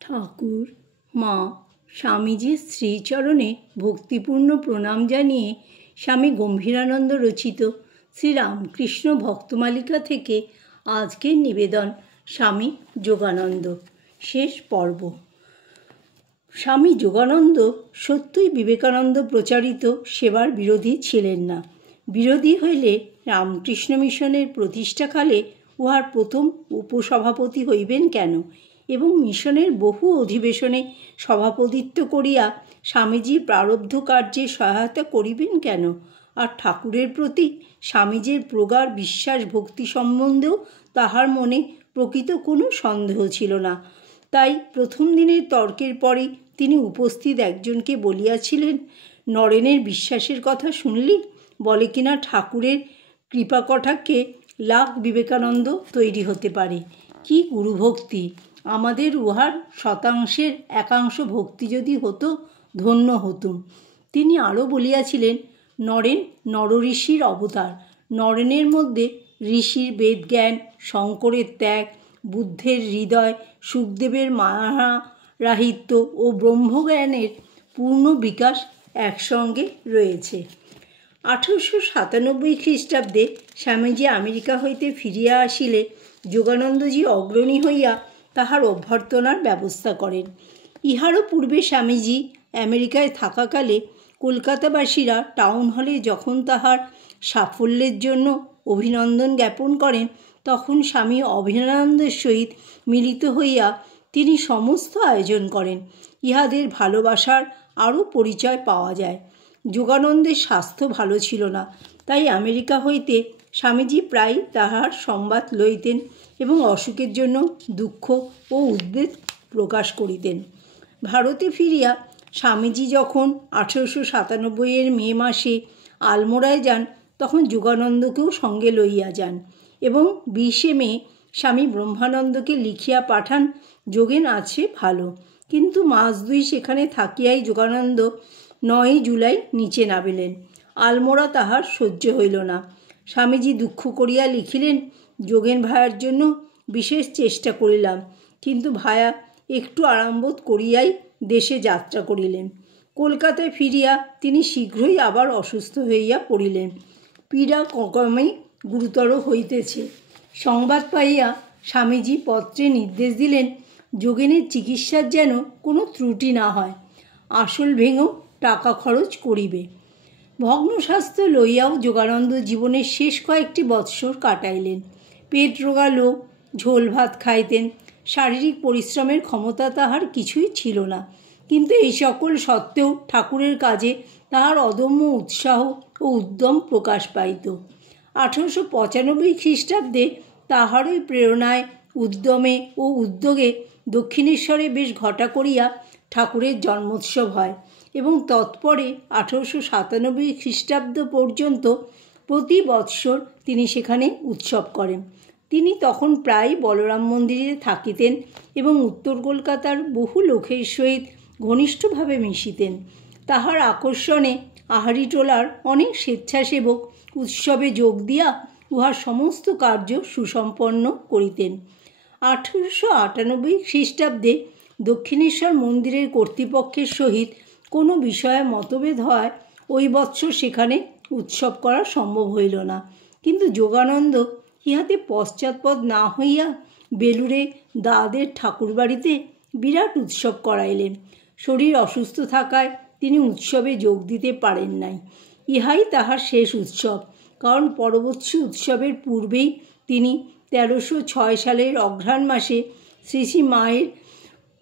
ঠাকুর মা স্বামীজির শ্রীচরণে ভক্তিপূর্ণ প্রণাম জানিয়ে স্বামী গম্ভীরানন্দ রচিত শ্রীরামকৃষ্ণ ভক্তমালিকা থেকে আজকের নিবেদন স্বামী যোগানন্দ শেষ পর্ব। স্বামী যোগানন্দ সত্যই বিবেকানন্দ প্রচারিত সেবার বিরোধী ছিলেন না। বিরোধী হইলে রামকৃষ্ণ মিশনের প্রতিষ্ঠাকালে উহার প্রথম উপসভাপতি হইবেন কেন এবং মিশনের বহু অধিবেশনে সভাপতিত্ব করিয়া স্বামীজির প্রারব্ধ কার্যে সহায়তা করিবেন কেন? আর ঠাকুরের প্রতি স্বামীজির প্রগাঢ় বিশ্বাস ভক্তি সম্বন্ধেও তাহার মনে প্রকৃত কোনো সন্দেহ ছিল না। তাই প্রথম দিনের তর্কের পরে তিনি উপস্থিত একজনকে বলিয়াছিলেন, নরেনের বিশ্বাসের কথা শুনলি? বলে কিনা ঠাকুরের কৃপাকটাক্ষে লাখ বিবেকানন্দ তৈরি হতে পারে। কি গুরুভক্তি! আমাদের উহার শতাংশের একাংশ ভক্তি যদি হতো ধন্য হতুম। তিনি আরও বলিয়াছিলেন, নরেন নরঋষির অবতার। নরেনের মধ্যে ঋষির বেদজ্ঞান, শঙ্করের ত্যাগ, বুদ্ধের হৃদয়, সুখদেবের মায়ারাহিত্য ও ব্রহ্মজ্ঞানের পূর্ণ বিকাশ একসঙ্গে রয়েছে। 1897 খ্রিস্টাব্দে স্বামীজি আমেরিকা হইতে ফিরিয়া আসিলে যোগানন্দজি অগ্রণী হইয়া তাহার অভ্যর্থনার ব্যবস্থা করেন। ইহারও পূর্বে স্বামীজি আমেরিকায় থাকাকালে কলকাতাবাসীরা টাউন হলে যখন তাহার সাফল্যের জন্য অভিনন্দন জ্ঞাপন করেন, তখন স্বামী অভিনন্দের সহিত মিলিত হইয়া তিনি সমস্ত আয়োজন করেন। ইহাদের ভালোবাসার আরও পরিচয় পাওয়া যায়। যোগানন্দের স্বাস্থ্য ভালো ছিল না, তাই আমেরিকা হইতে স্বামীজি প্রায় তাহার সংবাদ লইতেন এবং অসুখের জন্য দুঃখ ও উদ্বেগ প্রকাশ করিতেন। ভারতে ফিরিয়া স্বামীজি যখন 1897 মে মাসে আলমোড়ায় যান, তখন যোগানন্দকেও সঙ্গে লইয়া যান এবং 20 মে স্বামী ব্রহ্মানন্দকে লিখিয়া পাঠান, যোগেন আছে ভালো। কিন্তু মাস দুই সেখানে থাকিয়াই যোগানন্দ 9 জুলাই নিচে নামিলেন। আলমোড়া তাহার সহ্য হইল না। স্বামীজি দুঃখ করিয়া লিখিলেন, যোগেন ভায়ার জন্য বিশেষ চেষ্টা করিলাম, কিন্তু ভায়া একটু আরামবোধ করিয়াই দেশে যাত্রা করিলেন। কলকাতায় ফিরিয়া তিনি শীঘ্রই আবার অসুস্থ হইয়া পড়িলেন। পীড়া ক্রমেই গুরুতর হইতেছে। সংবাদ পাইয়া স্বামীজি পত্রে নির্দেশ দিলেন, যোগেনের চিকিৎসার যেন কোনো ত্রুটি না হয়, আসল ভেঙেও টাকা খরচ করিবে। ভগ্ন স্বাস্থ্য লইয়াও যোগানন্দ জীবনের শেষ কয়েকটি বৎসর কাটাইলেন। পেট রোগা লোক, ঝোল ভাত খাইতেন, শারীরিক পরিশ্রমের ক্ষমতা তাহার কিছুই ছিল না। কিন্তু এই সকল সত্ত্বেও ঠাকুরের কাজে তাহার অদম্য উৎসাহ ও উদ্যম প্রকাশ পাইত। 1895 খ্রিস্টাব্দে তাহারই প্রেরণায়, উদ্যমে ও উদ্যোগে দক্ষিণেশ্বরে বেশ ঘটা করিয়া ঠাকুরের জন্মোৎসব হয় এবং তৎপরে 1897 খ্রিস্টাব্দ পর্যন্ত প্রতি বৎসর তিনি সেখানে উৎসব করেন। তিনি তখন প্রায় বলরাম মন্দিরে থাকিতেন এবং উত্তর কলকাতার বহু লোকের সহিত ঘনিষ্ঠভাবে মিশিতেন। তাহার আকর্ষণে আহারিটোলার অনেক স্বেচ্ছাসেবক উৎসবে যোগ দিয়া উহার সমস্ত কার্য সুসম্পন্ন করিতেন। 1898 খ্রিস্টাব্দে দক্ষিণেশ্বর মন্দিরের কর্তৃপক্ষের সহিত কোনো বিষয়ে মতভেদ হয় ওই বৎসর সেখানে উৎসব করা সম্ভব হইল না। কিন্তু যোগানন্দ ইহাতে পশ্চাৎপদ না হইয়া বেলুড়ে দাদের ঠাকুরবাড়িতে বিরাট উৎসব করাইলেন। শরীর অসুস্থ থাকায় তিনি উৎসবে যোগ দিতে পারেন নাই। ইহাই তাহার শেষ উৎসব, কারণ পরবর্তী উৎসবের পূর্বেই তিনি 1306 সালের অঘ্রাণ মাসে শ্রী শ্রী মায়ের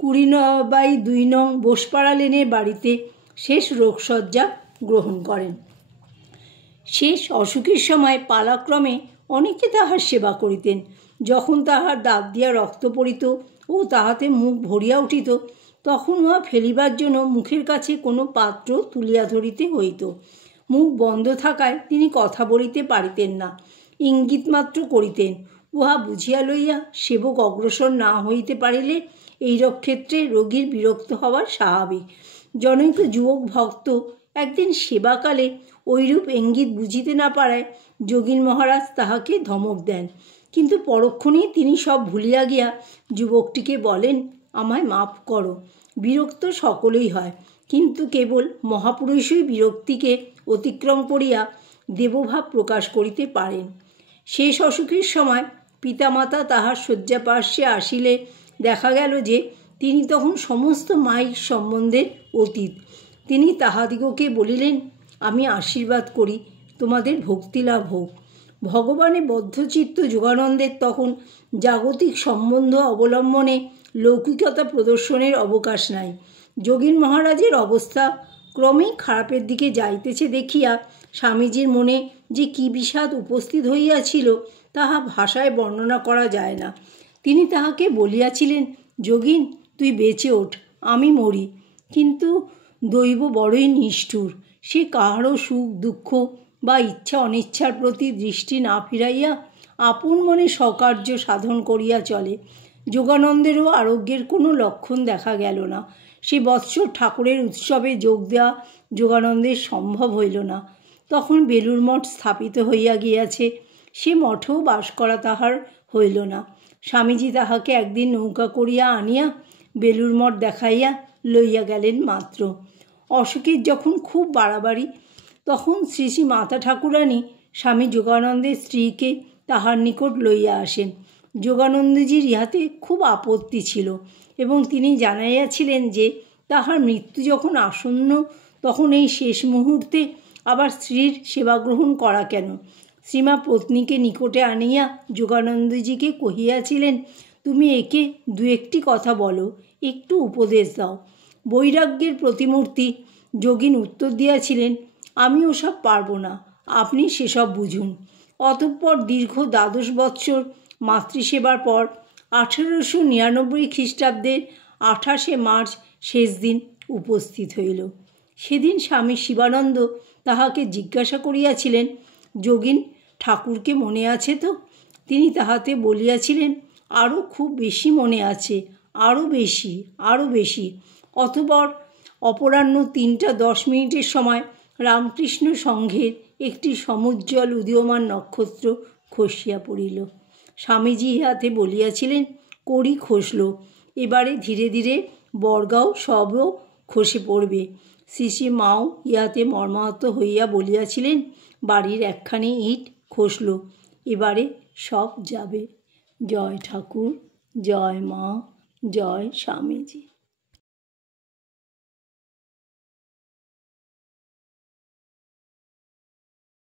20/2 নং বোসপাড়া লেনের বাড়িতে শেষ রোগশয্যা গ্রহণ করেন। শেষ অসুখের সময় পালাক্রমে অনেকে তাহার সেবা করিতেন। যখন তাহার দাঁত দিয়া রক্ত পড়িত ও তাহাতে মুখ ভরিয়া উঠিত, তখন উহা ফেলিবার জন্য মুখের কাছে কোনো পাত্র তুলিয়া ধরিতে হইত। মুখ বন্ধ থাকায় তিনি কথা বলিতে পারিতেন না, ইঙ্গিত মাত্র করিতেন। উহা বুঝিয়া লইয়া সেবক অগ্রসর না হইতে পারিলে এইরূপ ক্ষেত্রে রোগীর বিরক্ত হওয়ার স্বাভাবিক। জনৈক যুবক ভক্ত একদিন সেবাকালে ঐরূপ ইঙ্গিত বুঝিতে না পারায় যোগীন মহারাজ তাহাকে ধমক দেন, কিন্তু পরক্ষণেই তিনি সব ভুলিয়া গিয়া যুবকটিকে বলেন, আমায় মাপ করো। বিরক্ত সকলেই হয়, কিন্তু কেবল মহাপুরুষই বিরক্তিকে অতিক্রম করিয়া দেবভাব প্রকাশ করিতে পারেন। শেষ অসুখের সময় পিতামাতা তাহার শয্যাপার্শ্বে আসিলে দেখা গেল যে তিনি তখন সমস্ত মাইক সম্বন্ধের অতীত। তিনি তাহাদিগকে বলিলেন, আমি আশীর্বাদ করি তোমাদের ভক্তিলাভ হোক। ভগবানে বদ্ধচিত্ত যোগানন্দের তখন জাগতিক সম্বন্ধ অবলম্বনে লৌকিকতা প্রদর্শনের অবকাশ নাই। যোগীন মহারাজের অবস্থা ক্রমেই খারাপের দিকে যাইতেছে দেখিয়া স্বামীজির মনে যে কী বিষাদ উপস্থিত হইয়াছিল তাহা ভাষায় বর্ণনা করা যায় না। তিনি তাহাকে বলিয়াছিলেন, যোগীন, তুই বেঁচে ওঠ, আমি মরি। কিন্তু দৈব বড়ই নিষ্ঠুর। সে কাহারও সুখ দুঃখ বা ইচ্ছা অনিচ্ছার প্রতি দৃষ্টি না ফিরাইয়া আপন মনে স্বকার্য সাধন করিয়া চলে। যোগানন্দেরও আরোগ্যের কোনো লক্ষণ দেখা গেল না। সে বৎসর ঠাকুরের উৎসবে যোগ দেওয়া যোগানন্দের সম্ভব হইল না। তখন বেলুর মঠ স্থাপিত হইয়া গিয়াছে, সে মঠেও বাস করা তাহার হইল না। স্বামীজি তাহাকে একদিন নৌকা করিয়া আনিয়া বেলুর মঠ দেখাইয়া লইয়া গেলেন মাত্র। অসুখের যখন খুব বাড়াবাড়ি, তখন শ্রী শ্রী মাতা ঠাকুরানী স্বামী যোগানন্দের স্ত্রীকে তাহার নিকট লইয়া আসেন। যোগানন্দজির ইহাতে খুব আপত্তি ছিল এবং তিনি জানাইয়াছিলেন যে তাহার মৃত্যু যখন আসন্ন তখন এই শেষ মুহূর্তে আবার স্ত্রীর সেবা গ্রহণ করা কেন। শ্রীমা পত্নীকে নিকটে আনিয়া যোগানন্দজিকে কহিয়াছিলেন, তুমি একে দু একটি কথা বলো, একটু উপদেশ দাও। বৈরাগ্যের প্রতিমূর্তি যোগিন উত্তর দিয়াছিলেন, আমি ওসব পারব না, আপনি সেসব বুঝুন। অতঃপর দীর্ঘ 12 বৎসর মাতৃসেবার পর 1899 খ্রিস্টাব্দের 28শে মার্চ শেষ দিন উপস্থিত হইল। সেদিন স্বামী শিবানন্দ তাহাকে জিজ্ঞাসা করিয়াছিলেন, যোগিন, ঠাকুরকে মনে আছে তো? তিনি তাহাতে বলিয়াছিলেন, আরও খুব বেশি মনে আছে, আরও বেশি, আরও বেশি। অতঃপর অপরাহ্ন 3:10 সময় রামকৃষ্ণ সংঘের একটি সমুজ্জ্বল উদীয়মান নক্ষত্র খসিয়া পড়িল। স্বামীজি ইহাতে বলিয়াছিলেন, কড়ি খসল, এবারে ধীরে ধীরে বর্গাও সবও খসে পড়বে। শ্রী শ্রী মাও ইহাতে মর্মাহত হইয়া বলিয়াছিলেন, বাড়ির একখানি ইট খসল, এবারে সব যাবে। জয় ঠাকুর, জয় মা, জয় স্বামীজি।